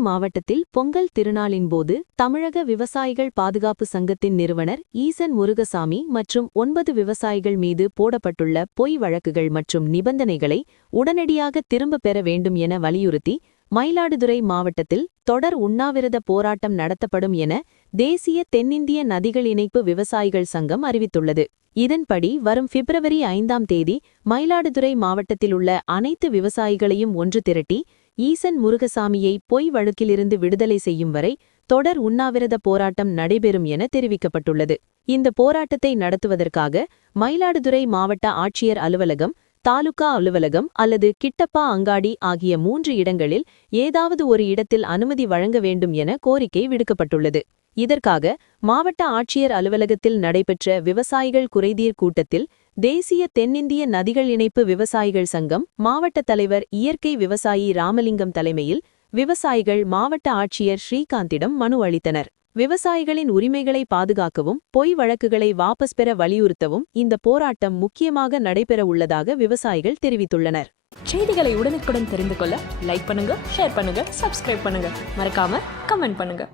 மாவட்டத்தில் பொங்கல் திருநாளின் போது தமிழக விவசாயிகள் பாதுகாப்பு சங்கத்தின் நிறுவனர் ஈசன் முருகசாமி மற்றும் ஒன்பது விவசாயிகள் மீது போடப்பட்டுள்ள பொய் வழக்குகள் மற்றும் நிபந்தனைகளை உடனடியாக திரும்பப் பெற வேண்டும் என வலியுறுத்தி மயிலாடுதுறை மாவட்டத்தில் தொடர் உண்ணாவிரத போராட்டம் நடத்தப்படும் என தேசிய தென்னிந்திய நதிகள் இணைப்பு விவசாயிகள் சங்கம் அறிவித்துள்ளது. இதன்படி வரும் பிப்ரவரி ஐந்தாம் தேதி மயிலாடுதுறை மாவட்டத்தில் உள்ள அனைத்து விவசாயிகளையும் ஒன்று திரட்டி ஈசன் முருகசாமியை பொய் வழக்கிலிருந்து விடுதலை செய்யும் வரை தொடர் உண்ணாவிரத போராட்டம் நடைபெறும் என தெரிவிக்கப்பட்டுள்ளது. இந்த போராட்டத்தை நடத்துவதற்காக மயிலாடுதுறை மாவட்ட ஆட்சியர் அலுவலகம் தாலுகா அலுவலகம் அல்லது கிட்டப்பா அங்காடி ஆகிய மூன்று இடங்களில் ஏதாவது ஒரு இடத்தில் அனுமதி வழங்க வேண்டும் என கோரிக்கை விடுக்கப்பட்டுள்ளது. இதற்காக மாவட்ட ஆட்சியர் அலுவலகத்தில் நடைபெற்ற விவசாயிகள் குறைதீர் கூட்டத்தில் தேசிய தென்னிந்திய நதிகள் இணைப்பு விவசாயிகள் சங்கம் மாவட்ட தலைவர் இயற்கை விவசாயி ராமலிங்கம் தலைமையில் விவசாயிகள் மாவட்ட ஆட்சியர் ஸ்ரீகாந்திடம் மனு அளித்தனர். விவசாயிகளின் உரிமைகளை பாதுகாக்கவும் பொய் வழக்குகளை வாபஸ் பெற வலியுறுத்தவும் இந்த போராட்டம் முக்கியமாக நடைபெற உள்ளதாக விவசாயிகள் தெரிவித்துள்ளனர். செய்திகளை உடனுக்குடன் தெரிந்து கொள்ள லைக் பண்ணுங்க ஷேர் பண்ணுங்க சப்ஸ்கிரைப் பண்ணுங்க. மறக்காம கமெண்ட் பண்ணுங்க.